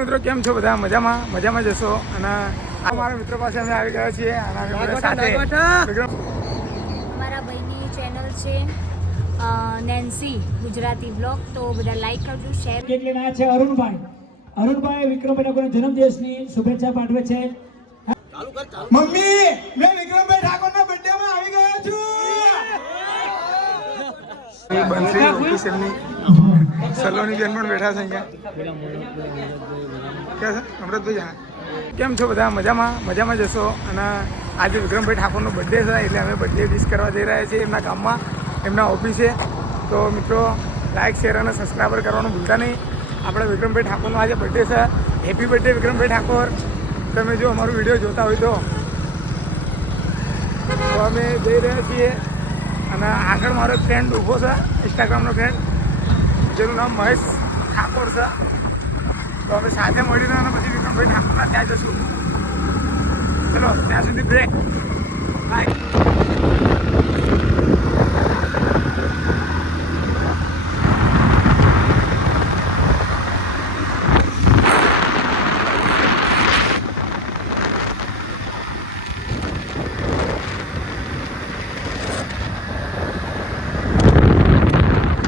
મિત્રો કેમ છો? બધા મજામાં? મજામાં જશો અને આ મારા મિત્રો પાસે અમે આવી ગયા છીએ અને સાથે. અમારા ભાઈની ચેનલ છે નેન્સી ગુજરાતી બ્લોગ તો બધા લાઈક કરજો શેર કેક ના છે અરુણભાઈ. અરુણભાઈ વિક્રમભાઈ લોકોને જન્મદિવસની શુભેચ્છા પાઠવે છે. મમ્મી મેં વિક્રમભાઈ ઠાકોરના બર્થડે માં આવી ગયો છું. બંસી ઓફિસ એમની સલોની બેન પણ બેઠા છે અહીંયા. ક્યાં છે? અમૃતભાઈ હા. કેમ છો બધા? મજામાં? મજામાં જશો અને આજે વિક્રમભાઈ ઠાકોરનો બર્થડે છે, એટલે અમે બર્થડે વિશ કરવા જઈ રહ્યા છીએ એમના ગામમાં, એમના ઓફિસે તો મિત્રો લાઇક શેર અને સબસ્ક્રાઈબર કરવાનું ભૂલતા નહીં. આપણે વિક્રમભાઈ ઠાકોરનો આજે બર્થડે છે. Happy birthday Vikrambhai Thakor. તમે જો અમારો વીડિયો જોતા હોય તો. તો અમે જઈ રહ્યા છીએ. અને આગળ મારો ફ્રેન્ડ ઊભો છે ઇન્સ્ટાગ્રામનો ફ્રેન્ડ જેનું નામ મહેશ ઠાકોર છે. તો અમે સાથે મળીને પછી વિક્રમભાઈ ઠાકોરના ત્યાં જશું. ચલો ત્યાં સુધી બ્રેક બાય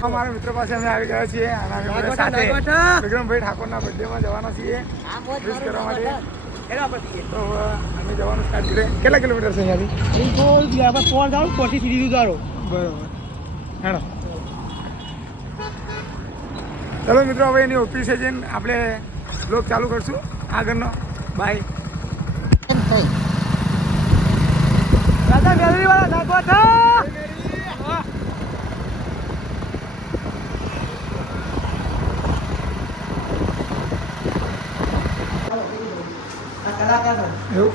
અમારા મિત્ર પાસે અમે આવી ગયા છીએ અને સાથે વિક્રમભાઈ ઠાકોરના બર્થડેમાં જવાના છીએ. વિશ કરવા માટે. તો અમે જવાનું સ્ટાર્ટ કરીએ. કેટલા કિલોમીટર છે અહીંયાથી? બરોબર. હેડો. ચલો મિત્રો હવે એની ઓફિસે જઈને આપણે બ્લોગ ચાલુ કરશું. આગળનો. બાય દાદા ગેલેરી વાળા નાખવા એવું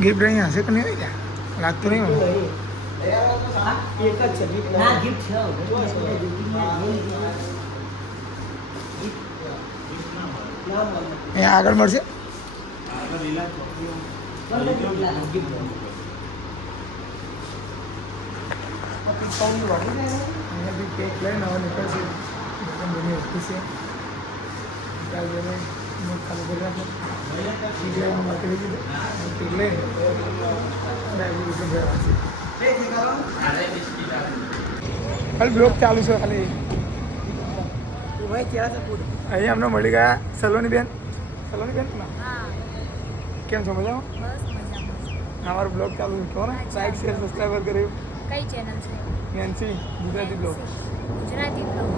ગિફ્ટ અહીંયા હશે કે નહીં હોય ત્યાં લાગતું નહીં છે અહીંયા આગળ મળશે અહીંયાથી કેક લઈને હવે નીકળશે બની ઓફિસે ચાલુ કરી રાખો બીજા એમાં કરી દીધું કેક લઈને ખાલી બ્લોક ચાલુ છે ખાલી અહીંયા અમને મળી ગયા સલોની બેન સલોની બેન કેમ છો? મજામાં? બસ મજામાં. અમારો બ્લોગ ચાલુ છે કહો ને લાઈક શેર સબસ્ક્રાઈબર કર્યું કઈ ચેનલ છે? Nancy Gujarati blog. Gujarati blog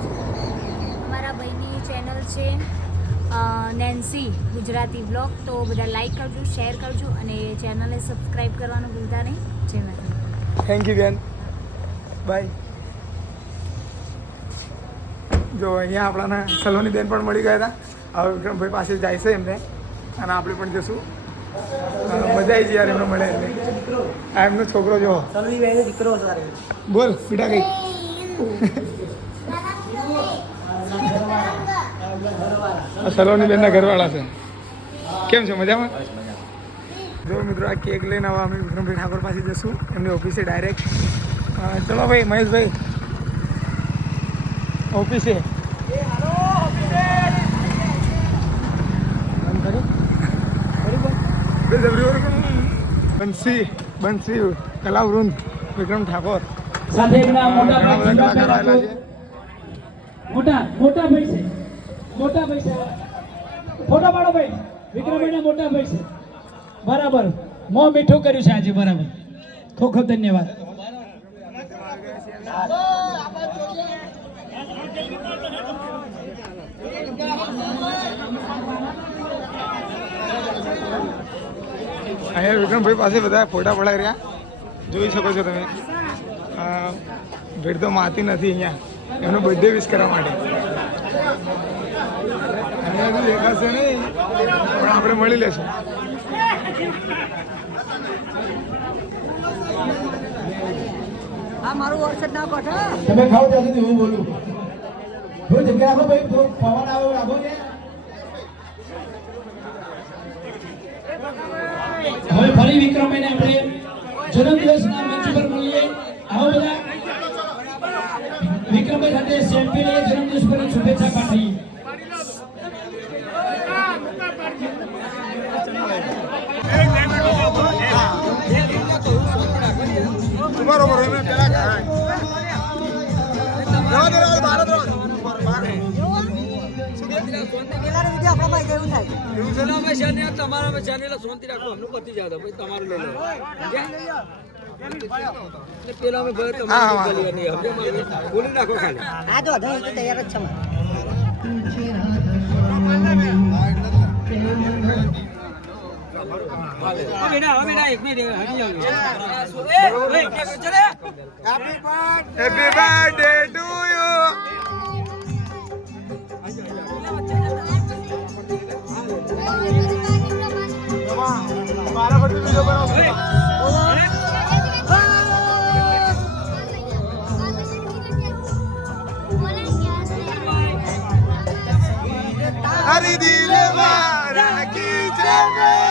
અમારા ભાઈની ચેનલ છે નેન્સી ગુજરાતી બ્લોગ. તો બધા લાઈક કરજો શેર કરજો અને ચેનલને સબસ્ક્રાઈબ કરવાનું ભૂલતા નહીં. જય માતા થેન્ક યુ બેન. બાય જો અહીંયા આપણાને સલોની બેન પણ મળી ગયા હતા. હવે વિક્રમભાઈ પાસે જાય છે એમને. અને આપણે પણ જશું મજા આવી છે યાર એમને મળે એટલે. આ એમનો છોકરો જો. બોલ પીટા કઈ. આ સલોની બેનના ઘરવાળા છે. કેમ છો મજામાં? જો મિત્રો આ કેક લઈને હવે અમે વિક્રમભાઈ ઠાકોર પાસે જશું. એમની ઓફિસે ડાયરેક્ટ ચલો ભાઈ મહેશભાઈ. ઓફિસે બંધ કર્યું? વાર કરો. બંસી બંસી કલાવૃંદ વિક્રમ ઠાકોર સાથે ઘણા મોટા કલાકારો આવેલા છે. મોટા મોટા ભાઈ છે. મોટા ભાઈ છે. ફોટો પાડો ભાઈ. વિક્રમભાઈના મોટા ભાઈ છે. બરાબર. મોં મીઠું કર્યું છે આજે બરાબર. ખૂબ ખૂબ ધન્યવાદ. અહીંયા વિક્રમભાઈ પાસે બધા ફોટા પડાઈ રહ્યા. જોઈ શકો છો તમે. ભીડ તો માતી નથી અહીંયા. એમનો બર્થડે વિશ કરવા માટે. અહીંયા હજુ દેખાશે નહીં પણ આપણે મળી લેશું. આ મારું તમે ખાવ ત્યાં સુધી હું બોલું. થોડી જગ્યા રાખો ભાઈ પવન આવે રાખો ને. ફરી વિક્રમભાઈને આપણે જન્મદિવસના મંચ પર મળીએ. આવો બધા. વિક્રમભાઈ સાથે સેલ્ફી લઈએ જન્મદિવસ પર શુભેચ્છા પાઠવીએ તમારા ચેનલ શાંતિ રાખો અમને પતી જાવ પછી તમારું લઈ લો પેલા અમે ભલે હા, હા, તમારું? બોલી નાખો ખાલી હા તો વધુ તૈયાર જ છે મારે. હવે બેટા હવે મારા પર વિડિયો બનાવો હરી દિલ મારા કીજે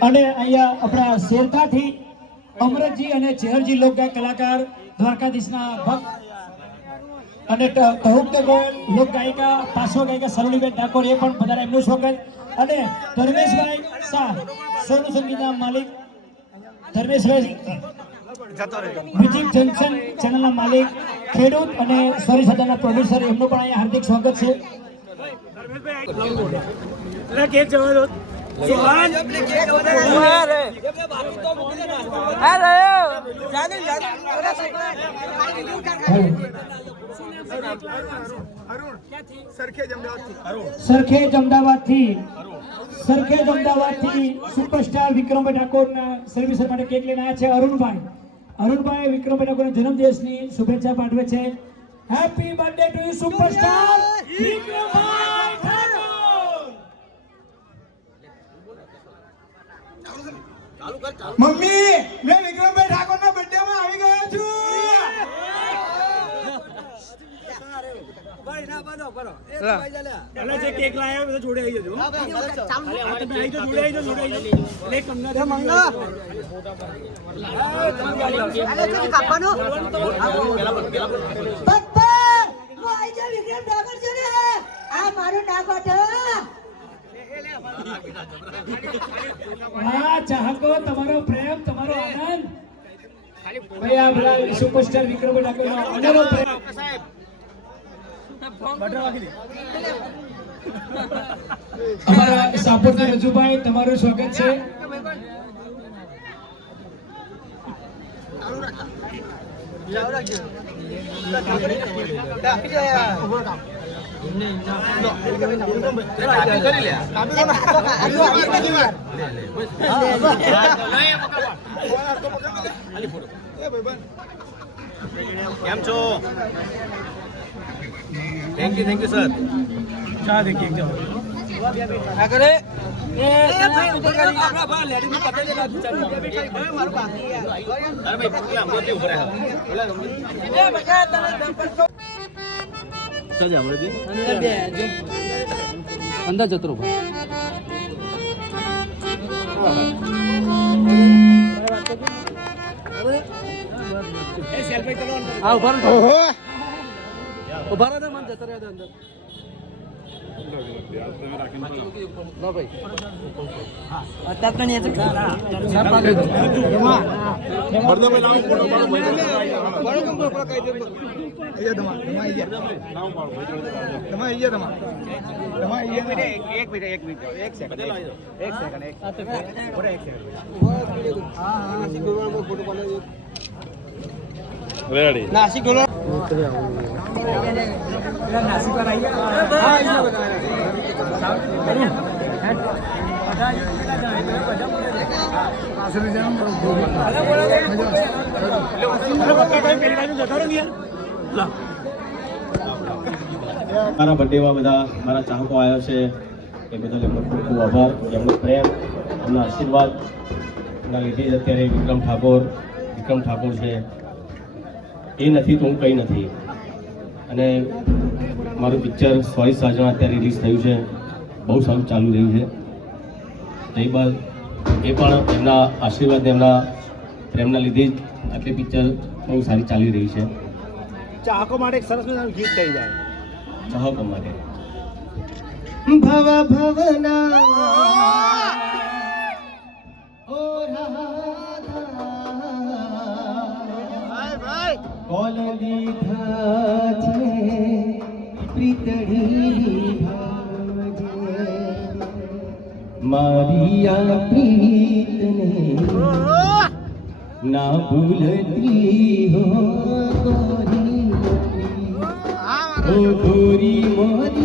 અને અહીંયા આપણા શેરખાથી અમરતજી અને ચેહરજી લોકગાયક કલાકાર, દ્વારકાધીશના ભક્ત અને ટ- ગોયલ, લોક ગાયિકા ગાયિકા સરુણીબેન ઠાકોર એ પણ બધા એમનું સ્વાગત અને ધર્મેશભાઈ શાહ સોનુ સંગીતના માલિક. ધર્મેશભાઈ જંકશન ચેનલના માલિક, ખેડૂત અને સોરી સદાના પ્રોડ્યુસર, એમનું પણ અહીંયા હાર્દિક સ્વાગત છે. સરખેજ અમદાવાદથી સરખેજ અમદાવાદથી સરખેજ અમદાવાદથી સુપરસ્ટાર વિક્રમભાઈ ઠાકોરના સર્વિસ માટે કેક લઈને આવ્યા છે અરુણભાઈ. અરુણભાઈ વિક્રમભાઈ ઠાકોરના જન્મદિવસની શુભેચ્છા પાઠવે છે. Happy birthday to you superstar Vikrambhai Thakor mummy મેં વિક્રમભાઈ ઠાકોરના બર્થડે માં આવી ગયો છું. ના, ઠાકોર ને મારું નામ આ ચાહકો તમારો પ્રેમ તમારો આનંદ. ભાઈ આ બધા સુપરસ્ટાર વિક્રમ ઠાકોરનો અનેરો પ્રેમ. અમારા સાપોરના રજુભાઈ તમારું સ્વાગત છે. કેમ છો thank you thank you sir ચા જાઓ આ કરે? એ, આપણા ભાઈ લેડીઝને પકડી લે, બાજુ ચાલી. અરે ભાઈ પેલા અમૃતજી ઊભા રહ્યા એ, બધા તમે અમૃતજી અંદર બે જો. અંદર જતો રહો હા ઊભા રહો. ઊભા રહો ને, જતો રહ્યા અંદર. એક મિનિટ એક મિનિટ એક સેકન્ડ એક સેકન્ડ એક સેકન્ડ રેડી નાસિક ઢોલો મારા બર્થડેમાં બધા મારા ચાહકો આવ્યા છે. એ બદલ એમનો ખૂબ ખૂબ આભાર. એમનો પ્રેમ, એમના આશીર્વાદ. એના લીધે જ અત્યારે વિક્રમ ઠાકોર વિક્રમ ઠાકોર છે. એ નથી તો હું કંઈ નથી. અને મારું પિક્ચર સોરી સાજણા અત્યારે રિલીઝ થયું છે. બહુ સારું ચાલુ રહ્યું છે. તે બાદ એ પણ એમના આશીર્વાદ એમના પ્રેમના લીધે જ આટલી પિક્ચર બહુ સારી ચાલી રહી છે. ચાહકો માટે એક સરસ મજાનું ગીત થઈ જાય. ચાહકો માટે. ભવ ભવના. ઓ રાધા કોલ લીધા છે પ્રીતડી ભાવજે મારી આ પ્રીતને ના ભૂલતી હો ગોરી ઓ ગોરી મોરી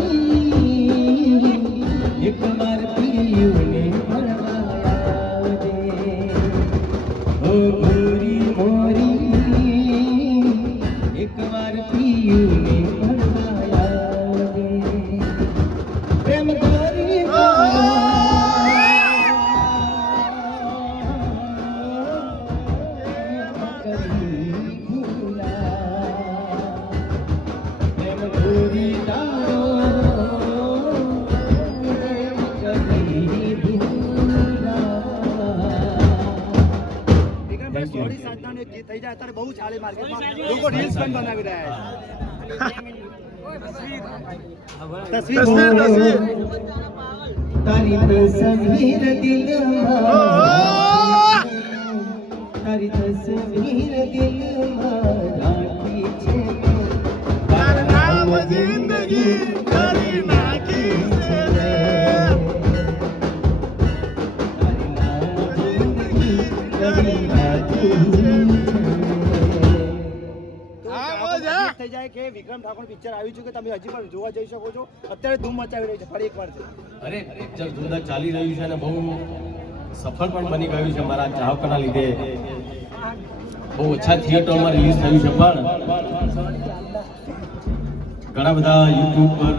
અત્યારે બહુ ચાલે માર્કેટમાં. લોકો રીલ્સ પણ બનાવી રહ્યા છે. તસવીર તારી તસવીર દિલમાં તારી કે ઠાકોર પિક્ચર આવી ચૂકે તમે હજી પણ જોવા જઈ શકો છો. અત્યારે ધૂમ મચાવી રહી છે, ફરી એકવાર છે. અરે પિક્ચર જોરદાર ચાલી રહ્યું છે અને બહુ સફળ પણ બની ગયું છે મારા ચાહકોના લીધે. બહુ ઓછા થિયેટરમાં રિલીઝ થયું છે પણ ઘણા બધા યુટ્યુબ પર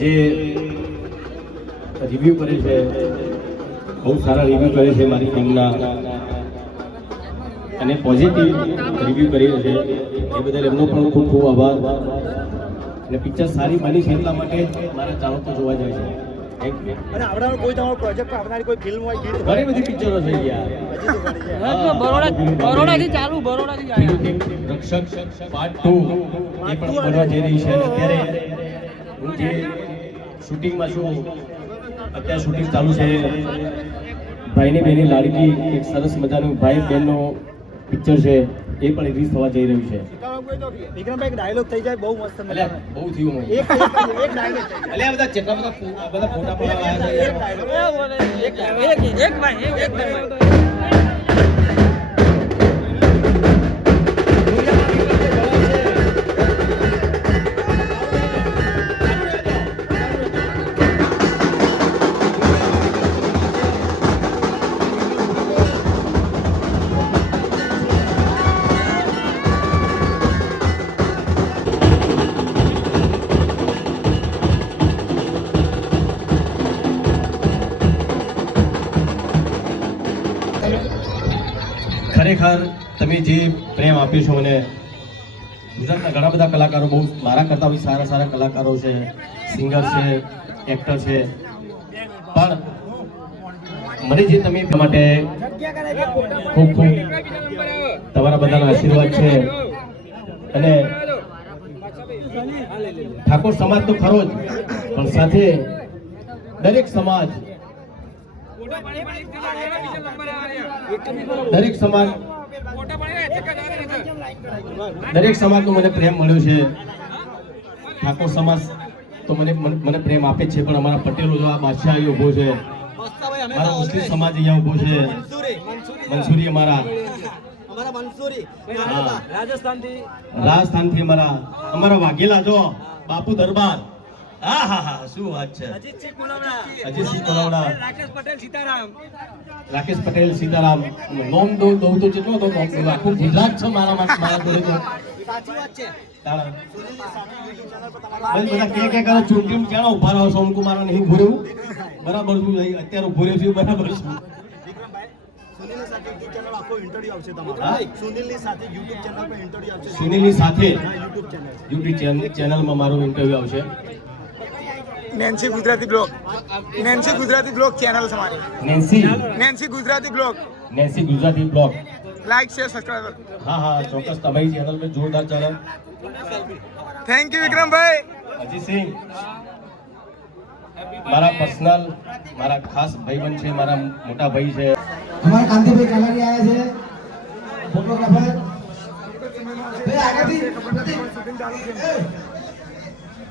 જે રિવ્યૂ કરે છે, બહુ સારા રિવ્યૂ કરે છે મારી ફિલ્મના અને પોઝિટિવ રિવ્યૂ કરી છે. એ બદલ એમનો પણ ખૂબ ખૂબ આભાર. અને પિક્ચર સારી બની છે એટલા માટે મારા ચાહકો જોવા જાય છે. થેન્ક યુ અને આવનારો કોઈ તમારો પ્રોજેક્ટ કોઈ ફિલ્મ હોય ઘણી બધી પિક્ચરો થઈ ગયા હું. જે શૂટિંગમાં છું. અત્યારે શૂટિંગ ચાલુ છે. ભાઈની બેની લાડકી એક સરસ મજાનું ભાઈ બહેનનો પિક્ચર છે એ પણ રિલીઝ થવા જઈ રહ્યું છે. વિક્રમભાઈ એક ડાયલોગ થઈ જાય બહુ મસ્ત. બહુ થયું એક એક એક ડાયલોગ બધા બધા ફોટા પણ એક છે. એક ડાયલોગ ખરેખર તમે જે પ્રેમ આપીશું અને ગુજરાતના ઘણા બધા કલાકારો બહુ મારા કરતા બી સારા સારા કલાકારો છે, સિંગર છે, એક્ટર છે. પણ મને જે તમે માટે ખૂબ ખૂબ તમારા બધાના આશીર્વાદ છે. અને ઠાકોર સમાજ તો ખરો જ, પણ સાથે દરેક સમાજ દરેક સમાજ દરેક સમાજનો મને પ્રેમ મળ્યો છે. ઠાકોર સમાજ તો મને મને પ્રેમ આપે જ છે પણ અમારા પટેલો જો આ બાદશાહ અહીં ઊભો છે મારા મુસ્લિમ સમાજ અહીંયા ઊભો છે. મંસૂરી. અમારા. રાજસ્થાનથી અમારા અમારા વાઘેલા જો બાપુ દરબાર. હા હા હા શું વાત છે? અજીતસિંહ કોલાવડા. રાકેશ પટેલ સીતારામ. નોમ દો દઉં તો કેટલો તો નોમ દઉં આખું ગુજરાત છે મારા માટે મારા જોડે તો. તાળા. ભાઈ બધા કે કે કરે ચૂંટણી ક્યાં ઊભા રહો છો? અમુક મારા નહીં ઉભું બરાબર છું અહીં અત્યારે ઉભું રહ્યું છું બરાબર છું. સુનિલની સાથે યુટ્યુબ ચેનલ આખો ઇન્ટરવ્યુ આવશે તમારો. સુનિલની સાથે યુટ્યુબ ચેનલ પર ઇન્ટરવ્યુ આવશે. સુનિલની સાથે? યુટ્યુબ ચેનલ યુટ્યુબ ચેનલમાં મારો ઇન્ટરવ્યુ આવશે. Nancy Gujarati blog Nancy Gujarati blog channel છે મારી Nancy Nancy Gujarati blog Nancy Gujarati blog like share subscribe હા હા ચોક્કસ તમારી ચેનલ પર જોરદાર ચાલે થેન્ક યુ વિક્રમભાઈ અજીતસિંહ મારા પર્સનલ મારા ખાસ ભાઈબંધ છે મારા મોટા ભાઈ છે અમારા કાંતિભાઈ કાલારી આવ્યા છે ફોટોગ્રાફર ભાઈ આગળથી પ્રતિક.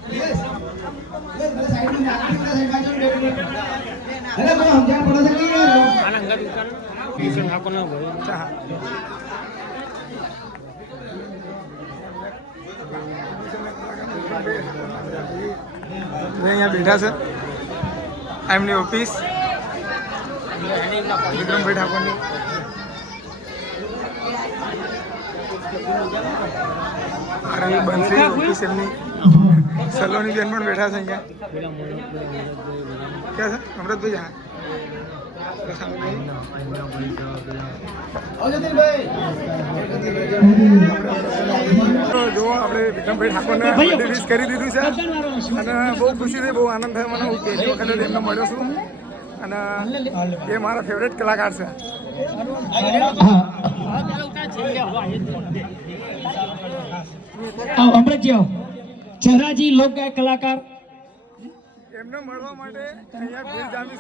એ, યસ. એ, મને અરે અહીંયા બેઠા છે. એમની ઓફિસ વિક્રમભાઈ ઠાકોરની. અરે બનશે ઓફિસ એમની. સલોની બેન પણ બેઠા છે અહીંયા. ક્યાં છે? અમૃતભાઈ હા. જો આપણે વિક્રમભાઈ ઠાકોરને રિલીઝ કરી દીધું છે. અને બહુ ખુશી થઈ બહુ આનંદ થયો મને. હું પહેલી વખતે એમને મળ્યો છું. અને એ મારા ફેવરેટ કલાકાર છે. અમૃતજી આવો. ચહેરાજી લોકગાય કલાકાર. એમને મળવા માટે અહીંયા ભીડ જામી